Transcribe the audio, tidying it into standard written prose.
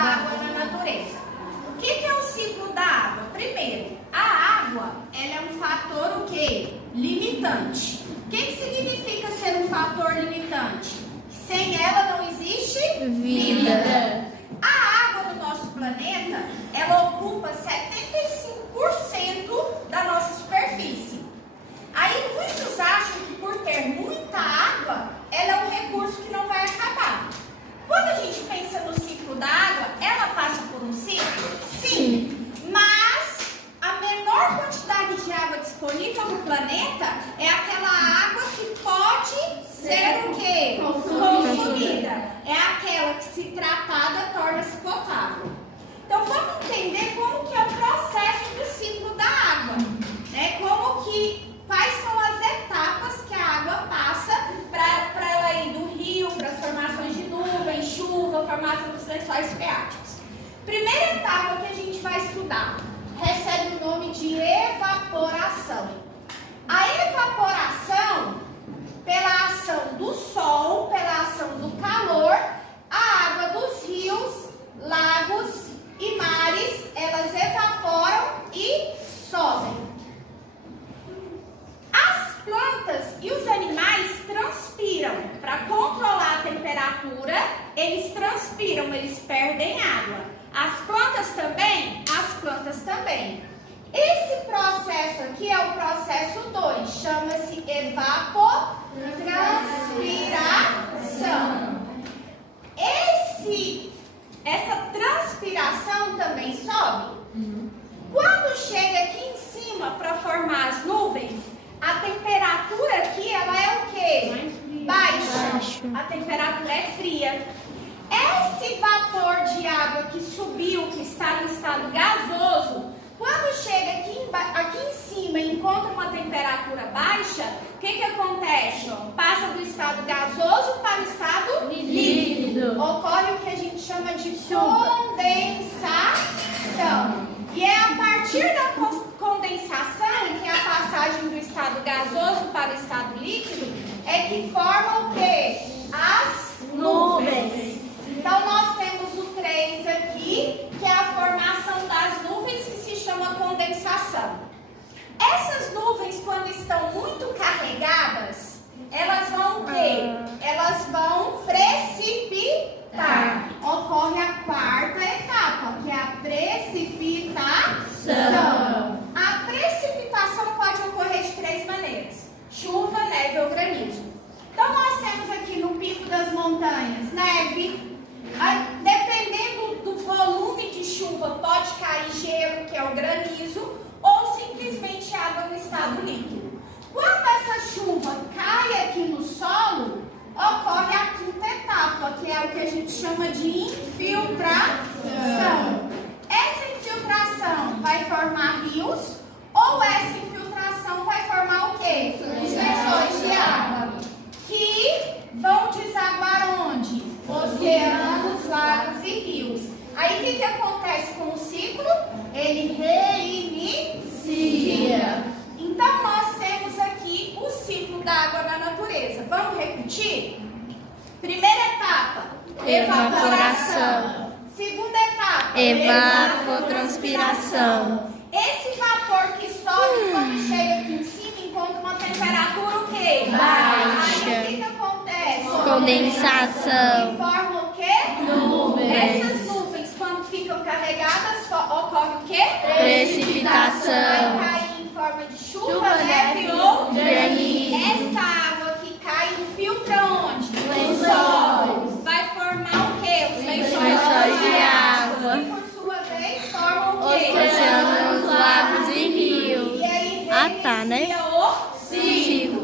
água na natureza. O que é o ciclo da água? Primeiro, a água ela é um fator o quê? Limitante. O que significa ser um fator limitante? Sem ela não existe vida. A água do nosso planeta, ela ocupa 75% da nossa superfície. Aí muitos acham que por ter muita água, ela é um recurso que não vai acabar. Quando a gente pensa no ciclo da água, ela passa por um ciclo? Sim. Mas a menor quantidade de água disponível no planeta é aquela água que pode ser o quê? Consumida. É aquela que, se tratada, torna-se potável. Então vamos entender como que é o processo do ciclo da água, né? Quais são as etapas que a água passa para ela ir do rio, para as formações de nuvem, chuva, formação dos lençóis freáticos. Primeira etapa que a gente vai estudar recebe o nome de evaporação. A evaporação, pela ação do sol, pela ação do calor, a água dos rios, lagos e mares, elas evaporam e sobem. As plantas e os animais transpiram. Para controlar a temperatura, eles transpiram, eles perdem água. As plantas também? As plantas também. Esse processo aqui é o processo 2, chama-se evapotranspiração. Essa transpiração também sobe. Quando chega aqui em cima para formar as nuvens, a temperatura aqui ela é o quê? Baixa. A temperatura é fria. Esse vapor de água que subiu, que está no estado gasoso, quando chega aqui em cima e encontra uma temperatura baixa, o que acontece? Passa do estado gasoso para o estado líquido. Ocorre o que a gente chama de condensação. E é a partir da condensação, que é a passagem do estado gasoso para o estado líquido, é que formam o quê? As nuvens. Então nós temos o 3 aqui, que é a formação das nuvens, que se chama condensação. Essas nuvens, quando estão muito carregadas, elas vão o quê? Elas vão precipitar. Ocorre a quarta etapa, que é a precipitação. A precipitação pode ocorrer de 3 maneiras: chuva, neve ou granizo. Então nós temos aqui no pico das montanhas neve. Dependendo do volume de chuva, pode cair gelo, que é o granizo, ou simplesmente água no estado líquido. Quando essa chuva cai aqui no solo, ocorre a quinta etapa, que é o que a gente chama de infiltração. Essa infiltração vai formar rios, ou essa infiltração vai formar o quê? Os lençóis de água, que vão desaguar onde? Oceanos, lagos e rios. Aí o que acontece com o ciclo? Ele reinicia. Então nós temos aqui o ciclo da água na natureza. Vamos repetir? Primeira etapa, evaporação. Segunda etapa, evapotranspiração. Esse vapor que sobe quando chega aqui em cima encontra uma temperatura o quê? Baixa. Aí o que acontece? Condensação. E forma o quê? Nuvens. Essas nuvens, quando ficam carregadas, ocorre o quê? Precipitação. Vai cair em forma de chuva, neve ou granizo. Essa água que cai infiltra onde? Lençóis. Vai formar o quê? Os Lençóis de água. E por sua vez formam o quê? Oceanos, lagos e rios. E aí Ah, tá, né? reinicia o ciclo.